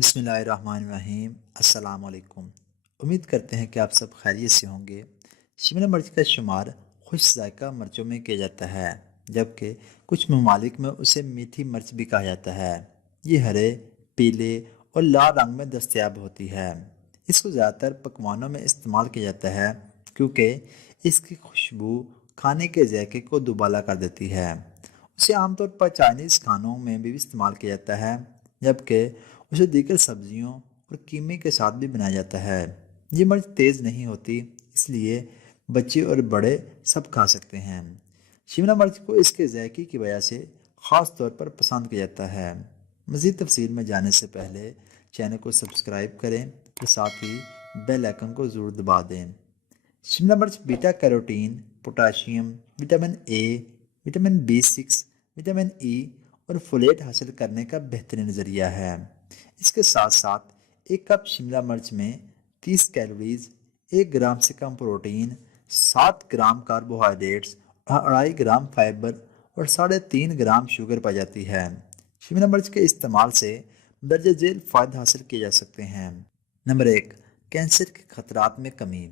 بسم اللہ الرحمن الرحیم۔ السلام علیکم۔ امید کرتے ہیں کہ آپ سب خیریت سے ہوں گے۔ شملہ مرچ کا شمار خوش ذائقہ مرچوں میں کیا جاتا ہے، جبکہ کچھ ممالک میں اسے میٹھی مرچ بھی کہا جاتا ہے۔ یہ ہرے، پیلے اور لال رنگ میں دستیاب ہوتی ہے۔ اس کو زیادہ تر پکوانوں میں استعمال کیا جاتا ہے کیونکہ اس کی خوشبو کھانے کے ذائقے کو دوبالا کر دیتی ہے۔ اسے عام طور پر چائنیز کھانوں میں بھی استعمال کیا جاتا ہے، جبکہ اسے دیگر سبزیوں اور قیمے کے ساتھ بھی بنایا جاتا ہے۔ یہ مرچ تیز نہیں ہوتی، اس لیے بچے اور بڑے سب کھا سکتے ہیں۔ شملہ مرچ کو اس کے ذائقے کی وجہ سے خاص طور پر پسند کیا جاتا ہے۔ مزید تفصیل میں جانے سے پہلے چینل کو سبسکرائب کریں اور ساتھ ہی بیل آئکن کو ضرور دبا دیں۔ شملہ مرچ beta carotene, potassium, vitamin A, vitamin B6، vitamin E اور فولیٹ حاصل کرنے کا بہترین ذریعہ ہے۔ اس کے ساتھ ساتھ ایک کپ شملہ مرچ میں 30 کیلوریز، 1 گرام سے کم protein, 7 gram carbohydrates, 2.5 gram fibre اور 3.5 گرام شوگر پائی جاتی ہے۔ شملہ مرچ کے استعمال سے درجہ ذیل فائدے حاصل کیے جا سکتے ہیں۔ نمبر 1، کینسر کے خطرات میں کمی۔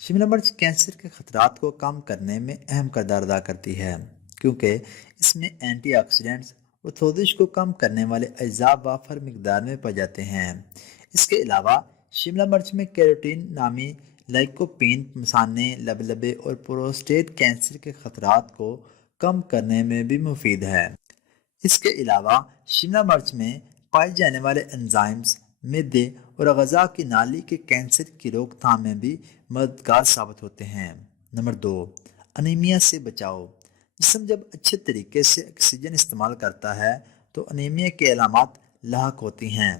شملہ مرچ کینسر کے خطرات کو کم کرنے میں اہم کردار ادا کرتی ہے کیونکہ اس میں اینٹی آکسیڈنٹس اور سوزش کو کم کرنے والے اجزاء وافر مقدار میں پائے جاتے ہیں۔ اس کے علاوہ شملہ مرچ میں کیروٹین نامی لائکوپین مثانے لبلبے اور پروسٹیٹ کینسر کے خطرات کو کم کرنے میں بھی مفید ہے۔ اس کے علاوہ شملہ مرچ میں پائے جانے والے انزائمز معدے اور غذا کی نالی کے کینسر کی روک تھام میں بھی مددگار ثابت ہوتے ہیں۔ نمبر 2، انیمیا سے بچاؤ۔ جسم جب اچھے طریقے سے آکسیجن استعمال کرتا ہے تو انیمیا کی علامات لاحق ہوتی ہیں۔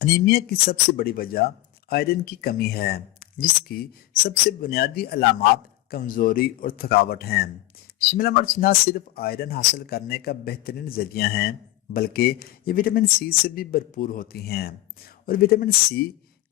انیمیا کی سب سے بڑی وجہ آئرن کی کمی ہے، جس کی سب سے بنیادی علامات کمزوری اور تھکاوٹ ہیں۔ شملہ مرچ نہ صرف آئرن حاصل کرنے کا بہترین ذریعہ ہیں بلکہ یہ وٹامن سی سے بھی بھرپور ہوتی ہیں، اور وٹامن سی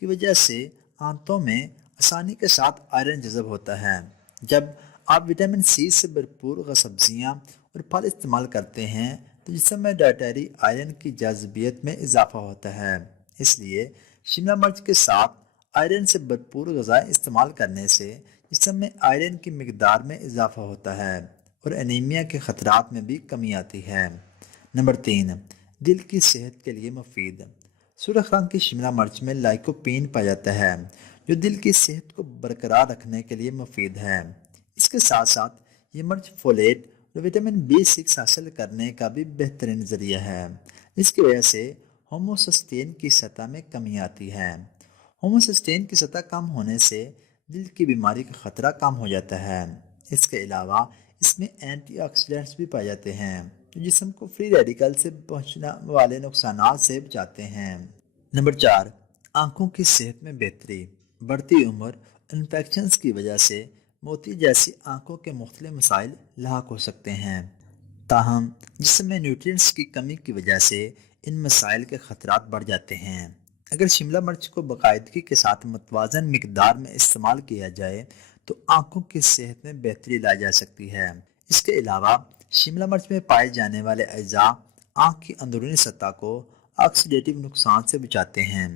کی وجہ سے آنتوں میں آسانی کے ساتھ آئرن جذب ہوتا ہے۔ جب آپ وٹامن سی سے بھرپور سبزیاں اور پھل استعمال کرتے ہیں تو جسم میں ڈائٹری آئرن کی جاذبیت میں اضافہ ہوتا ہے۔ اس لیے شملہ مرچ کے ساتھ آئرن سے بھرپور غذائیں استعمال کرنے سے جسم میں آئرن کی مقدار میں اضافہ ہوتا ہے اور انیمیا کے خطرات میں بھی کمی آتی ہے۔ نمبر 3، دل کی صحت کے لیے مفید۔ سرخ رنگ کی شملہ مرچ میں لائکوپین پایا جاتا ہے جو دل کی صحت کو برقرار رکھنے کے لیے مفید ہے۔ اس کے ساتھ ساتھ یہ مرچ فولیٹ اور وٹامن B6 حاصل کرنے کا بھی بہترین ذریعہ ہے، جس کی وجہ سے ہوموسسٹین کی سطح میں کمی آتی ہے۔ ہوموسسٹین کی سطح کم ہونے سے دل کی بیماری کا خطرہ کم ہو جاتا ہے۔ اس کے علاوہ اس میں اینٹی آکسیڈنٹس بھی پائے جاتے ہیں جو جسم کو فری ریڈیکل سے پہنچنے والے نقصانات سے بچاتے ہیں۔ نمبر 4، آنکھوں کی صحت میں بہتری۔ بڑھتی عمر اور انفیکشنز کی وجہ سے موتی جیسی آنکھوں کے مختلف مسائل لاحق ہو سکتے ہیں، تاہم جسم میں نیوٹرینٹس کی کمی کی وجہ سے ان مسائل کے خطرات بڑھ جاتے ہیں۔ اگر شملہ مرچ کو باقاعدگی کے ساتھ متوازن مقدار میں استعمال کیا جائے تو آنکھوں کی صحت میں بہتری لائی جا سکتی ہے۔ اس کے علاوہ شملہ مرچ میں پائے جانے والے اجزاء آنکھ کی اندرونی سطح کو آکسیڈیٹو نقصان سے بچاتے ہیں۔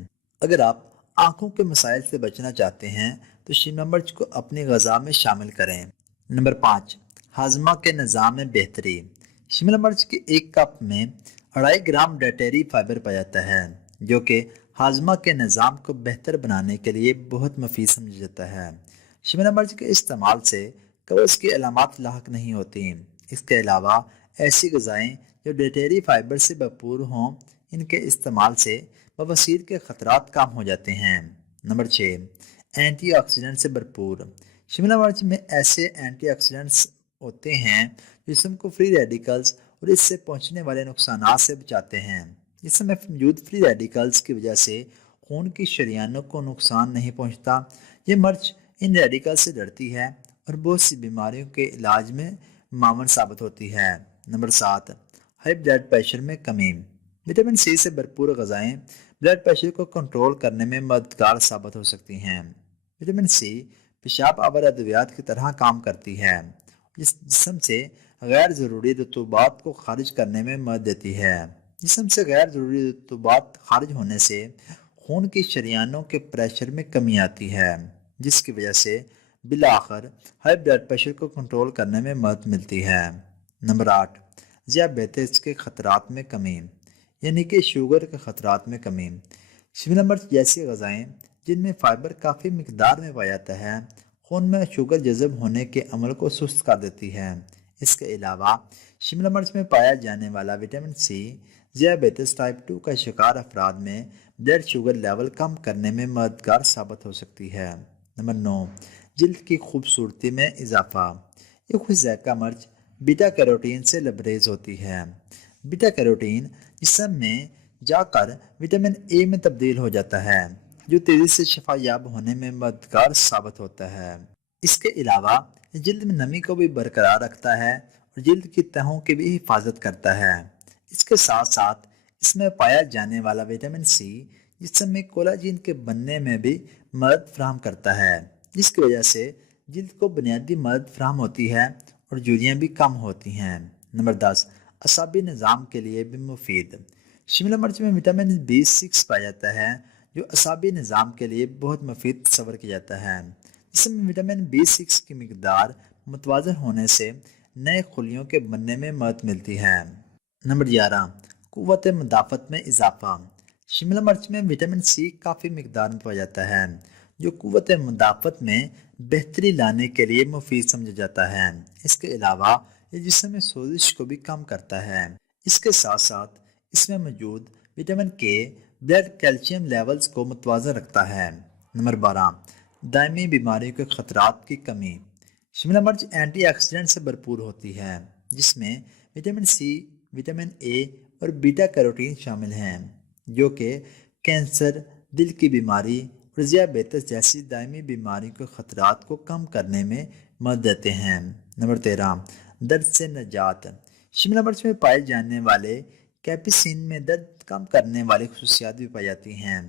اگر آپ آنکھوں کے مسائل سے بچنا چاہتے ہیں تو شملہ مرچ کو اپنی غذا میں شامل کریں۔ نمبر 5، ہاضمہ کے نظام میں بہتری۔ شملہ مرچ کے ایک کپ میں 2.5 گرام ڈائٹری فائبر پایا جاتا ہے جو کہ ہاضمہ کے نظام کو بہتر بنانے کے لیے بہت مفید سمجھا جاتا ہے۔ شملہ مرچ کے استعمال سے قبض کی علامات لاحق نہیں ہوتی۔ اس کے علاوہ ایسی غذائیں جو ڈائٹری فائبر سے بھرپور ہوں ان کے استعمال سے بواسیر کے خطرات کم ہو جاتے ہیں۔ نمبر 6، اینٹی آکسیڈنٹ سے بھرپور۔ شملہ مرچ میں ایسے اینٹی آکسیڈنٹس ہوتے ہیں جو جسم کو فری ریڈیکلز اور اس سے پہنچنے والے نقصانات سے بچاتے ہیں۔ جسم میں موجود فری ریڈیکلز کی وجہ سے خون کی شریانوں کو نقصان نہیں پہنچتا۔ یہ مرچ ان ریڈیکل سے لڑتی ہے اور بہت سی بیماریوں کے علاج میں معاون ثابت ہوتی ہے۔ نمبر 7، ہائی بلڈ پریشر میں کمی۔ وٹامن سی سے بھرپور غذائیں بلڈ پریشر کو کنٹرول کرنے میں مددگار ثابت ہو سکتی ہیں۔ وٹامن سی پیشاب آور ادویات کی طرح کام کرتی ہے، جس جسم سے غیر ضروری رطوبات کو خارج کرنے میں مدد دیتی ہے۔ جسم سے غیر ضروری رطوبات خارج ہونے سے خون کی شریانوں کے پریشر میں کمی آتی ہے، جس کی وجہ سے بالآخر ہائی بلڈ پریشر کو کنٹرول کرنے میں مدد ملتی ہے۔ نمبر 8، ذیابیطس کے خطرات میں کمی، یعنی کہ شوگر کے خطرات میں کمی۔ شملہ مرچ جیسی غذائیں جن میں فائبر کافی مقدار میں پایا جاتا ہے، خون میں شوگر جذب ہونے کے عمل کو سست کر دیتی ہے۔ اس کے علاوہ شملہ مرچ میں پایا جانے والا وٹامن سی ذیابیطس ٹائپ 2 کا شکار افراد میں بلڈ شوگر لیول کم کرنے میں مددگار ثابت ہو سکتی ہے۔ نمبر 9، جلد کی خوبصورتی میں اضافہ۔ یہ خوش ذائقہ مرچ بیٹا کیروٹین سے لبریز ہوتی ہے۔ بیٹا کیروٹین جسم میں جا کر وٹامن اے میں تبدیل ہو جاتا ہے، جو تیزی سے شفا یاب ہونے میں مددگار ثابت ہوتا ہے۔ اس کے علاوہ یہ جلد میں نمی کو بھی برقرار رکھتا ہے اور جلد کی تہوں کی بھی حفاظت کرتا ہے۔ اس کے ساتھ ساتھ اس میں پایا جانے والا وٹامن سی جسم میں کولاجین کے بننے میں بھی مدد فراہم کرتا ہے، جس کی وجہ سے جلد کو بنیادی مدد فراہم ہوتی ہے اور جھریاں بھی کم ہوتی ہیں۔ نمبر 10، اعصابی نظام کے لیے بھی مفید۔ شملہ مرچ میں وٹامن B6 پایا جاتا ہے، جو اعصابی نظام کے لیے بہت مفید تصور کیا جاتا ہے۔ جسم میں وٹامن B6 کی مقدار متوازن ہونے سے نئے خلیوں کے بننے میں مدد ملتی ہے۔ نمبر 11، قوت مدافعت میں اضافہ۔ شملہ مرچ میں وٹامن سی کافی مقدار میں پایا جاتا ہے، جو قوت مدافعت میں بہتری لانے کے لیے مفید سمجھا جاتا ہے۔ اس کے علاوہ یہ جسم میں سوزش کو بھی کم کرتا ہے۔ اس کے ساتھ ساتھ اس میں موجود وٹامن کے بلڈ کیلشیم لیولز کو متوازن رکھتا ہے۔ نمبر 12، دائمی بیماریوں کے خطرات کی کمی۔ شملہ مرچ اینٹی آکسیڈنٹ سے بھرپور ہوتی ہے، جس میں وٹامن سی، وٹامن اے اور بیٹا کیروٹین شامل ہیں، جو کہ کینسر، دل کی بیماری اور ذیابیطس جیسی دائمی بیماریوں کے خطرات کو کم کرنے میں مدد دیتے ہیں۔ نمبر 13، درد سے نجات۔ شملہ مرچ میں پائے جانے والے کیپیسین میں درد کم کرنے والی خصوصیات بھی پائی جاتی ہیں۔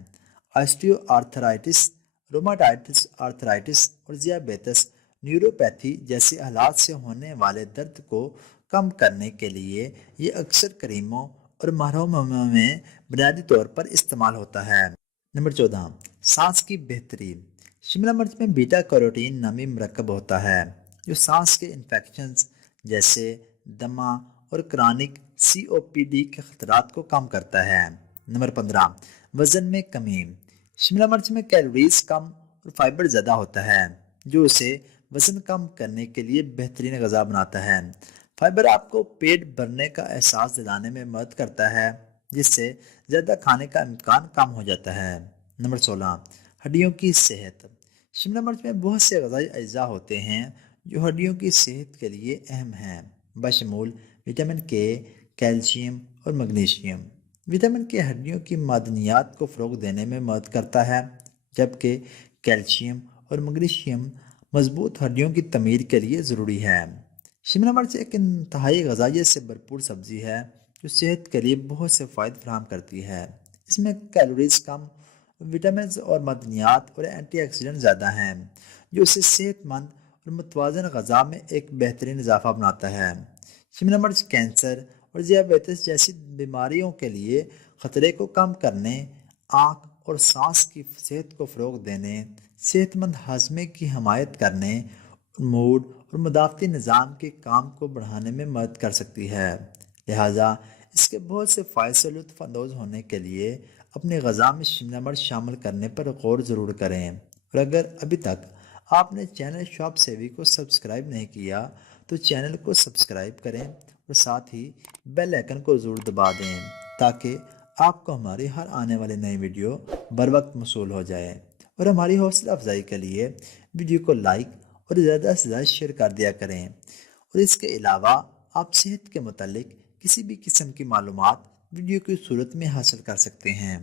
آسٹیو آرتھرائٹس، روماٹائٹس آرتھرائٹس اور ذیابیطس نیوروپیتھی جیسے حالات سے ہونے والے درد کو کم کرنے کے لیے یہ اکثر کریموں اور مرہموں میں بنیادی طور پر استعمال ہوتا ہے۔ نمبر 14، سانس کی بہتری۔ شملہ مرچ میں بیٹا کیروٹین نامی مرکب ہوتا ہے، جو سانس کے انفیکشنز جیسے دمہ اور کرونک COPD کے خطرات کو کم کرتا ہے۔ نمبر 15، وزن میں کمی۔ شملہ مرچ میں کیلوریز کم اور فائبر زیادہ ہوتا ہے، جو اسے وزن کم کرنے کے لیے بہترین غذا بناتا ہے۔ فائبر آپ کو پیٹ بھرنے کا احساس دلانے میں مدد کرتا ہے، جس سے زیادہ کھانے کا امکان کم ہو جاتا ہے۔ نمبر 16، ہڈیوں کی صحت۔ شملہ مرچ میں بہت سے غذائی اجزاء ہوتے ہیں جو ہڈیوں کی صحت کے لیے اہم ہیں، بشمول وٹامن کے، کیلشیم اور میگنیشیم۔ وٹامن کے ہڈیوں کی معدنیات کو فروغ دینے میں مدد کرتا ہے، جبکہ کیلشیم اور میگنیشیم مضبوط ہڈیوں کی تعمیر کے لیے ضروری ہے۔ شملہ مرچ ایک انتہائی غذائیت سے بھرپور سبزی ہے جو صحت کے لیے بہت سے فوائد فراہم کرتی ہے۔ اس میں کیلوریز کم، وٹامنز اور معدنیات اور اینٹی آکسیڈنٹ زیادہ ہیں، جو اسے صحت مند اور متوازن غذا میں ایک بہترین اضافہ بناتا ہے۔ شملہ مرچ کینسر اور ذیابیطس جیسی بیماریوں کے لیے خطرے کو کم کرنے، آنکھ اور سانس کی صحت کو فروغ دینے، صحت مند ہاضمے کی حمایت کرنے، موڈ اور مدافعتی نظام کے کام کو بڑھانے میں مدد کر سکتی ہے۔ لہٰذا اس کے بہت سے فوائد سے لطف اندوز ہونے کے لیے اپنی غذا میں شملہ مرچ شامل کرنے پر غور ضرور کریں، اور اگر ابھی تک آپ نے چینل شاپ سیوی کو سبسکرائب نہیں کیا تو چینل کو سبسکرائب کریں اور ساتھ ہی بیل آئکن کو ضرور دبا دیں، تاکہ آپ کو ہماری ہر آنے والی نئی ویڈیو بر وقت موصول ہو جائے۔ اور ہماری حوصلہ افزائی کے لیے ویڈیو کو لائک اور زیادہ سے زیادہ شیئر کر دیا کریں۔ اور اس کے علاوہ آپ صحت کے متعلق کسی بھی قسم کی معلومات ویڈیو کی صورت میں حاصل کر سکتے ہیں۔